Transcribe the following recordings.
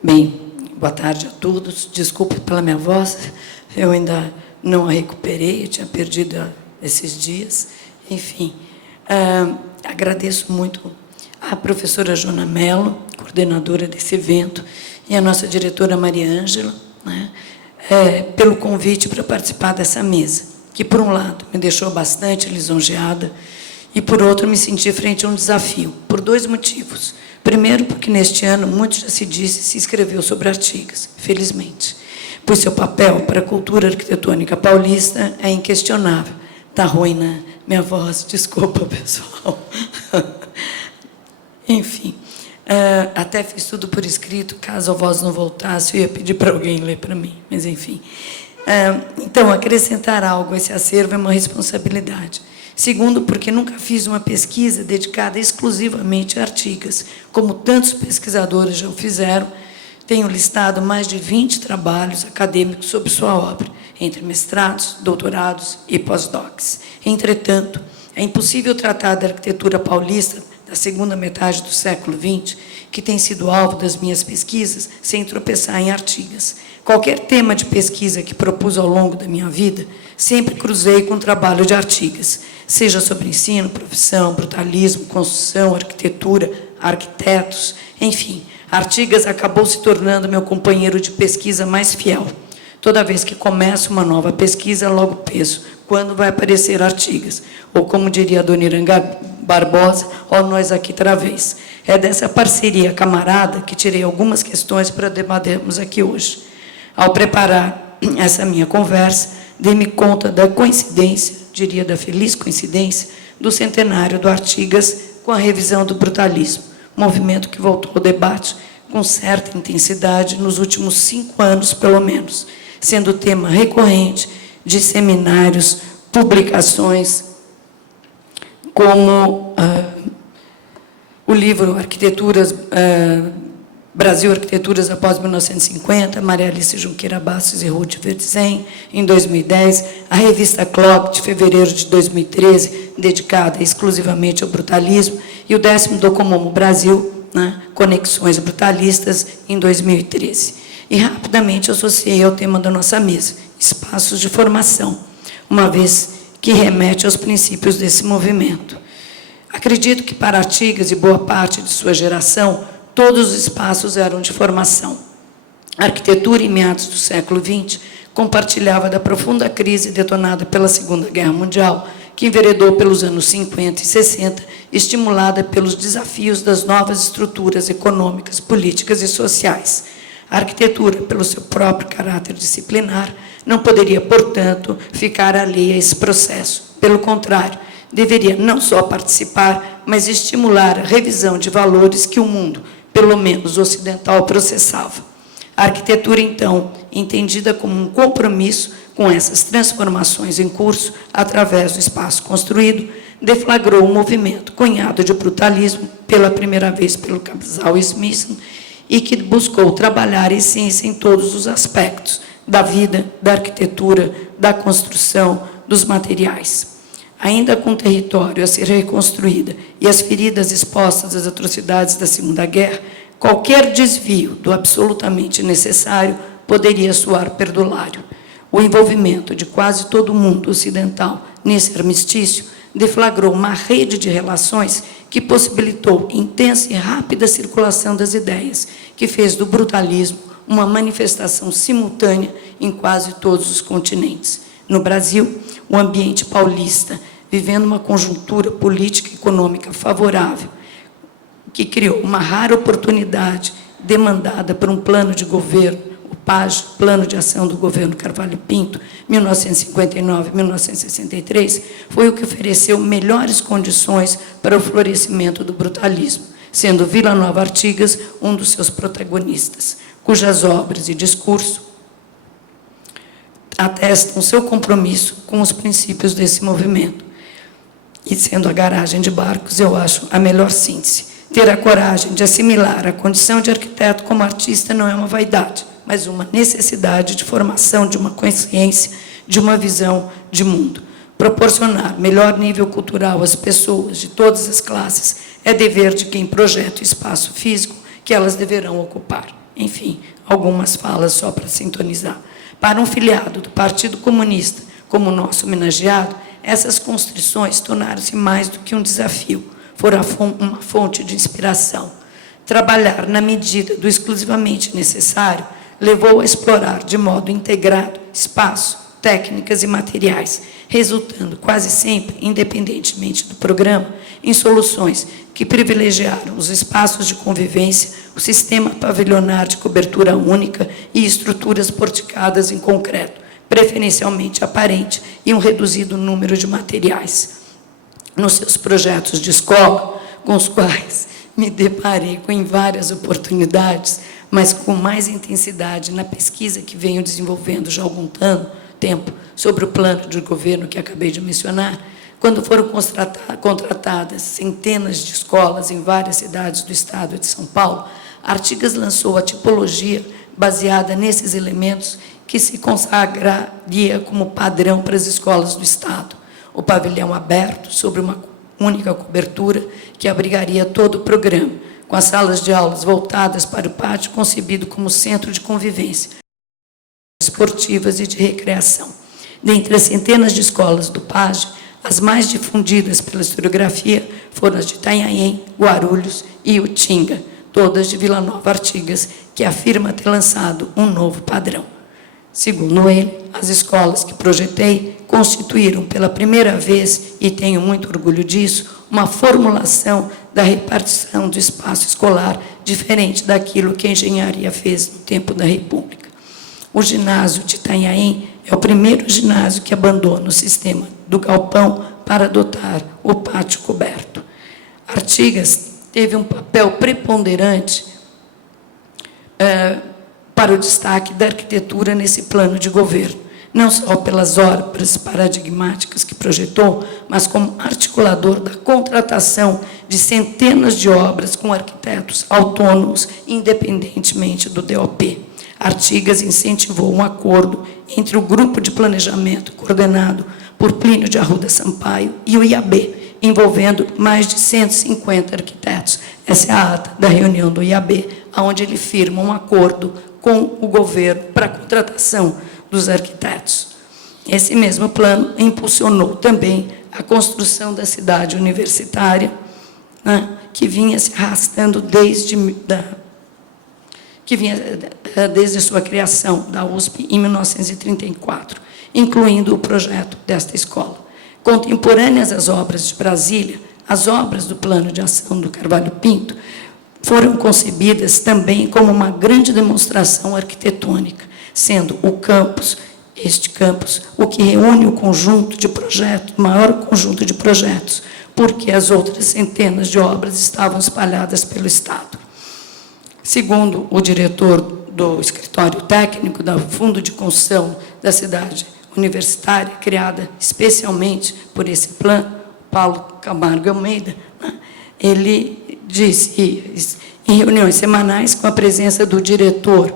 Bem, boa tarde a todos. Desculpe pela minha voz, eu ainda não a recuperei, eu tinha perdido esses dias. Enfim, agradeço muito à professora Joana Mello, coordenadora desse evento, e à nossa diretora Maria Ângela, né, pelo convite para participar dessa mesa, que, por um lado, me deixou bastante lisonjeada, e, por outro, me senti frente a um desafio, por dois motivos. Primeiro, porque neste ano, muito já se disse e se escreveu sobre Artigas, felizmente, pois seu papel para a cultura arquitetônica paulista é inquestionável. Está ruim, né? Minha voz, desculpa, pessoal. Enfim, até fiz tudo por escrito, caso a voz não voltasse, eu ia pedir para alguém ler para mim, mas, enfim. Então, acrescentar algo a esse acervo é uma responsabilidade. Segundo, porque nunca fiz uma pesquisa dedicada exclusivamente a Artigas, como tantos pesquisadores já o fizeram. Tenho listado mais de 20 trabalhos acadêmicos sobre sua obra, entre mestrados, doutorados e pós-docs. Entretanto, é impossível tratar da arquitetura paulista da segunda metade do século XX, que tem sido alvo das minhas pesquisas, sem tropeçar em Artigas. Qualquer tema de pesquisa que propus ao longo da minha vida, sempre cruzei com o trabalho de Artigas, seja sobre ensino, profissão, brutalismo, construção, arquitetura, arquitetos, enfim, Artigas acabou se tornando meu companheiro de pesquisa mais fiel. Toda vez que começo uma nova pesquisa, logo penso, quando vai aparecer Artigas? Ou, como diria a dona Iranga Barbosa, ó, nós aqui outra vez. É dessa parceria camarada que tirei algumas questões para debatermos aqui hoje. Ao preparar essa minha conversa, dei-me conta da coincidência, diria da feliz coincidência, do centenário do Artigas com a revisão do brutalismo, movimento que voltou ao debate com certa intensidade nos últimos 5 anos, pelo menos, sendo tema recorrente de seminários, publicações, como o livro Arquiteturas, Brasil, Arquiteturas após 1950, Maria Alice Junqueira Bastos e Ruth Vertzen, em 2010, a revista Clock, de fevereiro de 2013, dedicada exclusivamente ao brutalismo, e o 10º Docomomo Brasil, né, Conexões Brutalistas, em 2013. E, rapidamente, associei ao tema da nossa mesa, espaços de formação, uma vez que remete aos princípios desse movimento. Acredito que, para Artigas e boa parte de sua geração, todos os espaços eram de formação. A arquitetura, em meados do século XX, compartilhava da profunda crise detonada pela Segunda Guerra Mundial, que enveredou pelos anos 50 e 60, estimulada pelos desafios das novas estruturas econômicas, políticas e sociais. A arquitetura, pelo seu próprio caráter disciplinar, não poderia, portanto, ficar alheia a esse processo. Pelo contrário, deveria não só participar, mas estimular a revisão de valores que o mundo, pelo menos ocidental, processava. A arquitetura, então, entendida como um compromisso com essas transformações em curso, através do espaço construído, deflagrou um movimento cunhado de brutalismo, pela primeira vez pelo casal Smith, e que buscou trabalhar a essência em todos os aspectos da vida, da arquitetura, da construção, dos materiais. Ainda com o território a ser reconstruída e as feridas expostas às atrocidades da Segunda Guerra, qualquer desvio do absolutamente necessário poderia soar perdulário. O envolvimento de quase todo o mundo ocidental nesse armistício deflagrou uma rede de relações que possibilitou intensa e rápida circulação das ideias, que fez do brutalismo uma manifestação simultânea em quase todos os continentes. No Brasil, o ambiente paulista, vivendo uma conjuntura política e econômica favorável, que criou uma rara oportunidade demandada por um plano de governo, o PAG, Plano de Ação do Governo Carvalho Pinto, 1959-1963, foi o que ofereceu melhores condições para o florescimento do brutalismo, sendo Vila Nova Artigas um dos seus protagonistas, cujas obras e discurso atestam seu compromisso com os princípios desse movimento. E, sendo a garagem de barcos, eu acho a melhor síntese. Ter a coragem de assimilar a condição de arquiteto como artista não é uma vaidade, mas uma necessidade de formação de uma consciência, de uma visão de mundo. Proporcionar melhor nível cultural às pessoas de todas as classes é dever de quem projeta o espaço físico que elas deverão ocupar. enfim, algumas falas só para sintonizar. Para um filiado do Partido Comunista, como o nosso homenageado, essas constrições tornaram-se mais do que um desafio, foram uma fonte de inspiração. Trabalhar na medida do exclusivamente necessário levou a explorar de modo integrado espaço, técnicas e materiais, resultando quase sempre, independentemente do programa, em soluções que privilegiaram os espaços de convivência, o sistema pavilionar de cobertura única e estruturas porticadas em concreto, preferencialmente aparente, e um reduzido número de materiais. Nos seus projetos de escola, com os quais me deparei em várias oportunidades, mas com mais intensidade na pesquisa que venho desenvolvendo já há algum tempo sobre o plano de governo que acabei de mencionar, quando foram contratadas centenas de escolas em várias cidades do estado de São Paulo, Artigas lançou a tipologia baseada nesses elementos que se consagraria como padrão para as escolas do estado. O pavilhão aberto sobre uma única cobertura que abrigaria todo o programa, com as salas de aulas voltadas para o pátio concebido como centro de convivência, esportivas e de recreação. Dentre as centenas de escolas do PAGE, as mais difundidas pela historiografia foram as de Itanhaém, Guarulhos e Utinga, todas de Vila Nova Artigas, que afirma ter lançado um novo padrão. Segundo ele, as escolas que projetei constituíram pela primeira vez, e tenho muito orgulho disso, uma formulação da repartição do espaço escolar diferente daquilo que a engenharia fez no tempo da República. O ginásio de Itanhaém é o primeiro ginásio que abandona o sistema do galpão para adotar o pátio coberto. Artigas teve um papel preponderante para o destaque da arquitetura nesse plano de governo, não só pelas obras paradigmáticas que projetou, mas como articulador da contratação de centenas de obras com arquitetos autônomos, independentemente do DOP. Artigas incentivou um acordo entre o grupo de planejamento coordenado por Plínio de Arruda Sampaio e o IAB, envolvendo mais de 150 arquitetos. Essa é a ata da reunião do IAB, onde ele firma um acordo com o governo para a contratação dos arquitetos. Esse mesmo plano impulsionou também a construção da cidade universitária, né, que vinha se arrastando desde sua criação da USP em 1934, incluindo o projeto desta escola. Contemporâneas às obras de Brasília, as obras do Plano de Ação do Carvalho Pinto foram concebidas também como uma grande demonstração arquitetônica, sendo este campus, o que reúne o conjunto de projetos, o maior conjunto de projetos, porque as outras centenas de obras estavam espalhadas pelo Estado. Segundo o diretor do escritório técnico do Fundo de Construção da cidade universitária, criada especialmente por esse plano, Paulo Camargo Almeida, né, ele disse, em reuniões semanais, com a presença do diretor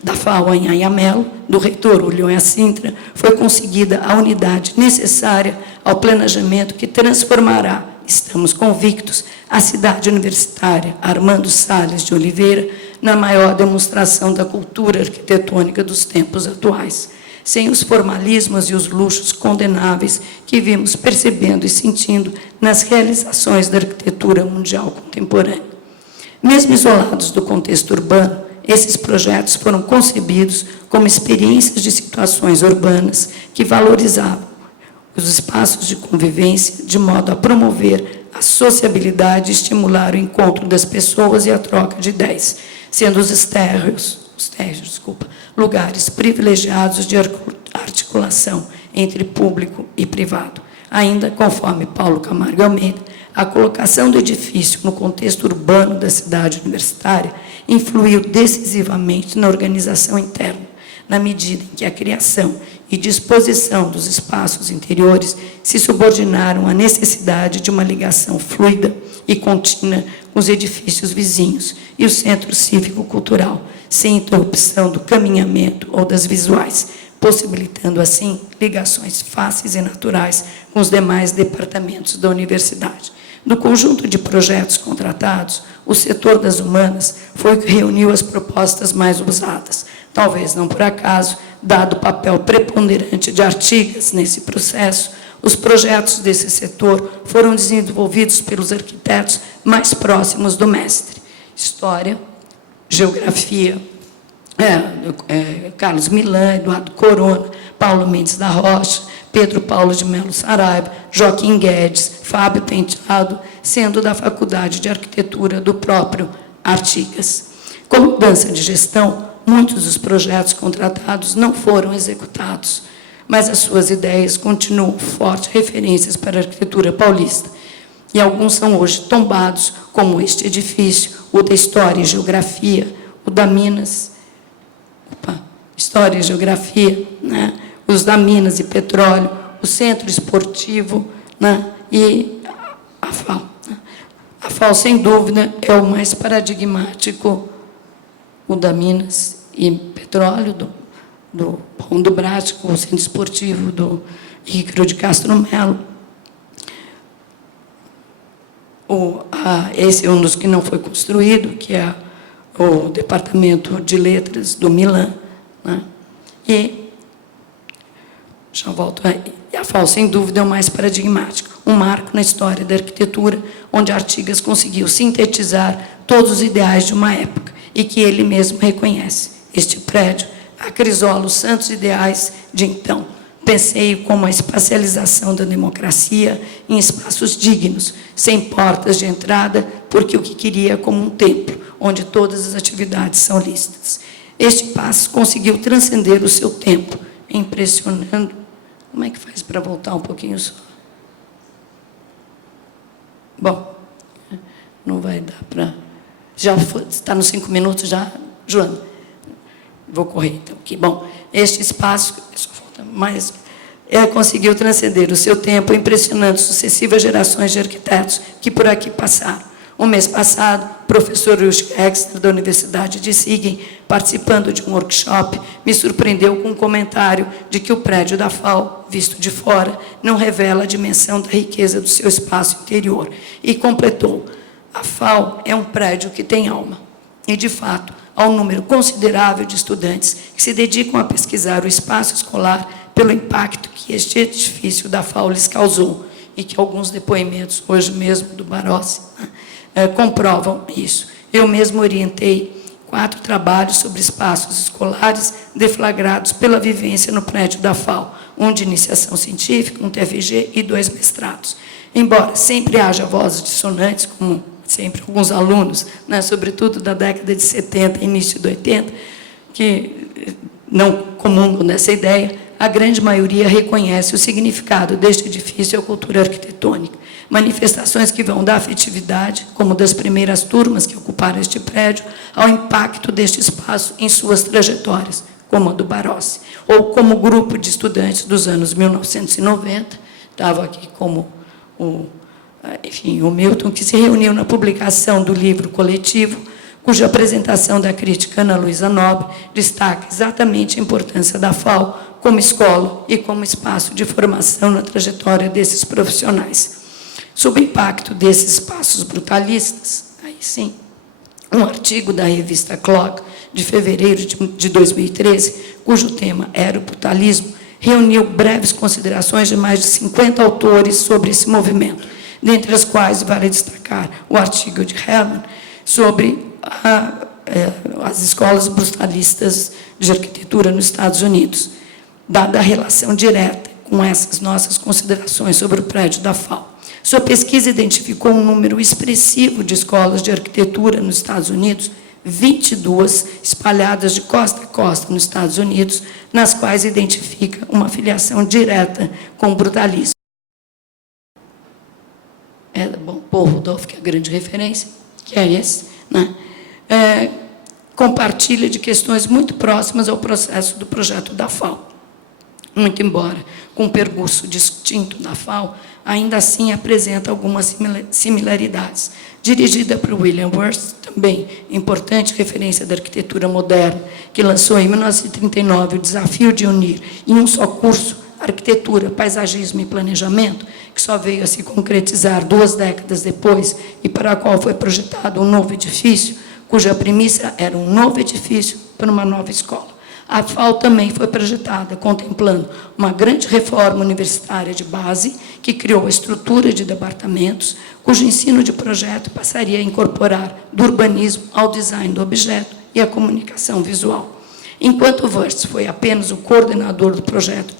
da FAO em Anhamelo, do reitor Ulloa Sintra, foi conseguida a unidade necessária ao planejamento que transformará, estamos convictos, a cidade universitária Armando Salles de Oliveira na maior demonstração da cultura arquitetônica dos tempos atuais, sem os formalismos e os luxos condenáveis que vimos percebendo e sentindo nas realizações da arquitetura mundial contemporânea. Mesmo isolados do contexto urbano, esses projetos foram concebidos como experiências de situações urbanas que valorizavam os espaços de convivência de modo a promover a sociabilidade e estimular o encontro das pessoas e a troca de ideias, sendo os térreos, lugares privilegiados de articulação entre público e privado. Ainda, conforme Paulo Camargo Almeida, a colocação do edifício no contexto urbano da cidade universitária influiu decisivamente na organização interna, na medida em que a criação e disposição dos espaços interiores se subordinaram à necessidade de uma ligação fluida e contínua com os edifícios vizinhos e o centro cívico-cultural, sem interrupção do caminhamento ou das visuais, possibilitando, assim, ligações fáceis e naturais com os demais departamentos da universidade. Do conjunto de projetos contratados, o setor das humanas foi o que reuniu as propostas mais ousadas. Talvez não por acaso, dado o papel preponderante de Artigas nesse processo, os projetos desse setor foram desenvolvidos pelos arquitetos mais próximos do mestre. História, geografia, Carlos Milan, Eduardo Corona, Paulo Mendes da Rocha, Pedro Paulo de Melo Saraiva, Joaquim Guedes, Fábio Penteado, sendo da Faculdade de Arquitetura do próprio Artigas. Como mudança de gestão, muitos dos projetos contratados não foram executados, mas as suas ideias continuam fortes referências para a arquitetura paulista. E alguns são hoje tombados, como este edifício, o da História e Geografia, o da Minas, História e Geografia, né? Os da Minas e Petróleo, o Centro Esportivo, né? E a FAO. A FAO, sem dúvida, é o mais paradigmático, o da Minas e Petróleo, do Pão do Brás, o Centro Esportivo do Ícaro de Castro Melo. Esse é um dos que não foi construído, que é o Departamento de Letras do Milan, né? E, já volto aí, a FAO, sem dúvida, é o mais paradigmático, um marco na história da arquitetura, onde Artigas conseguiu sintetizar todos os ideais de uma época, e que ele mesmo reconhece. Este prédio acrisola os santos ideais de então. Pensei como a espacialização da democracia em espaços dignos, sem portas de entrada, porque o que queria como um templo, onde todas as atividades são lícitas. Este passo conseguiu transcender o seu tempo, impressionando. Como é que faz para voltar um pouquinho só? Bom, não vai dar para... Já está nos 5 minutos já, Joana? Vou correr, então. Aqui. Bom, este espaço, só falta mais, conseguiu transcender o seu tempo, impressionando sucessivas gerações de arquitetos que por aqui passaram. O mês passado, o professor Rush Exner, da Universidade de Siegen, participando de um workshop, me surpreendeu com um comentário de que o prédio da FAO, visto de fora, não revela a dimensão da riqueza do seu espaço interior. E completou: a FAO é um prédio que tem alma. E, de fato, há um número considerável de estudantes que se dedicam a pesquisar o espaço escolar pelo impacto que este edifício da FAO lhes causou, e que alguns depoimentos, hoje mesmo, do Barossi, comprovam isso. Eu mesmo orientei 4 trabalhos sobre espaços escolares deflagrados pela vivência no prédio da FAO, um de iniciação científica, um TFG e 2 mestrados. Embora sempre haja vozes dissonantes, como sempre alguns alunos, né, sobretudo da década de 70 e início de 80, que não comungam dessa ideia, a grande maioria reconhece o significado deste edifício à cultura arquitetônica. Manifestações que vão da afetividade, como das primeiras turmas que ocuparam este prédio, ao impacto deste espaço em suas trajetórias, como a do Barossi, ou como grupo de estudantes dos anos 1990, estava aqui como o Milton, que se reuniu na publicação do livro coletivo, cuja apresentação da crítica Ana Luísa Nobre destaca exatamente a importância da FAO como escola e como espaço de formação na trajetória desses profissionais. Sob o impacto desses espaços brutalistas, aí sim, um artigo da revista Clock, de fevereiro de 2013, cujo tema era o brutalismo, reuniu breves considerações de mais de 50 autores sobre esse movimento, dentre as quais vale destacar o artigo de Herman sobre as escolas brutalistas de arquitetura nos Estados Unidos, dada a relação direta com essas nossas considerações sobre o prédio da FAO. Sua pesquisa identificou um número expressivo de escolas de arquitetura nos Estados Unidos, 22 espalhadas de costa a costa nos Estados Unidos, nas quais identifica uma filiação direta com o brutalismo. Paul Rudolph, que é a grande referência, que é esse, né? Compartilha de questões muito próximas ao processo do projeto da FAO. Muito embora com um percurso distinto da FAO, ainda assim apresenta algumas similaridades. Dirigida por William Worth, também importante referência da arquitetura moderna, que lançou em 1939 o desafio de unir em um só curso Arquitetura, Paisagismo e Planejamento, que só veio a se concretizar 2 décadas depois e para a qual foi projetado um novo edifício, cuja premissa era um novo edifício para uma nova escola. A FAO também foi projetada contemplando uma grande reforma universitária de base, que criou a estrutura de departamentos, cujo ensino de projeto passaria a incorporar do urbanismo ao design do objeto e à comunicação visual. Enquanto Wurtz foi apenas o coordenador do projeto,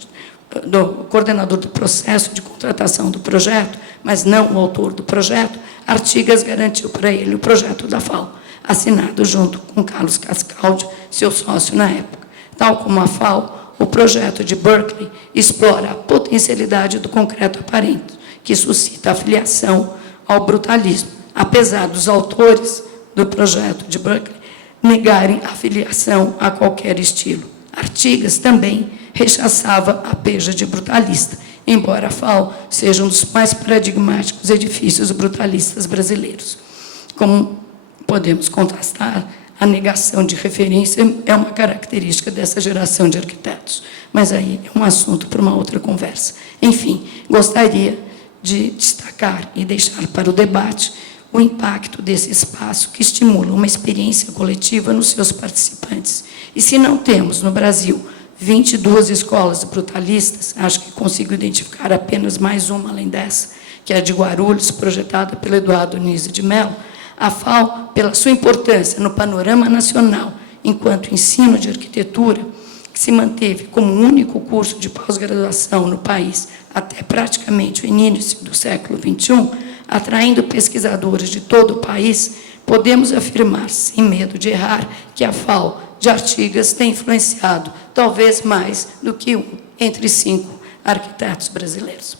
coordenador do processo de contratação do projeto, mas não o autor do projeto, Artigas garantiu para ele o projeto da FAO, assinado junto com Carlos Cascaldi, seu sócio na época. Tal como a FAO, o projeto de Berkeley explora a potencialidade do concreto aparente, que suscita a filiação ao brutalismo, apesar dos autores do projeto de Berkeley negarem a filiação a qualquer estilo. Artigas também rechaçava a peja de brutalista, embora a FAO seja um dos mais paradigmáticos edifícios brutalistas brasileiros. Como podemos contrastar, a negação de referência é uma característica dessa geração de arquitetos, mas aí é um assunto para uma outra conversa. Enfim, gostaria de destacar e deixar para o debate o impacto desse espaço que estimula uma experiência coletiva nos seus participantes. E se não temos no Brasil 22 escolas brutalistas, acho que consigo identificar apenas mais uma além dessa, que é a de Guarulhos, projetada pelo Eduardo Nise de Mello, a FAO, pela sua importância no panorama nacional, enquanto ensino de arquitetura, que se manteve como o único curso de pós-graduação no país até praticamente o início do século XXI, atraindo pesquisadores de todo o país, podemos afirmar, sem medo de errar, que a FAO de Artigas tem influenciado, talvez mais do que um entre 5 arquitetos brasileiros.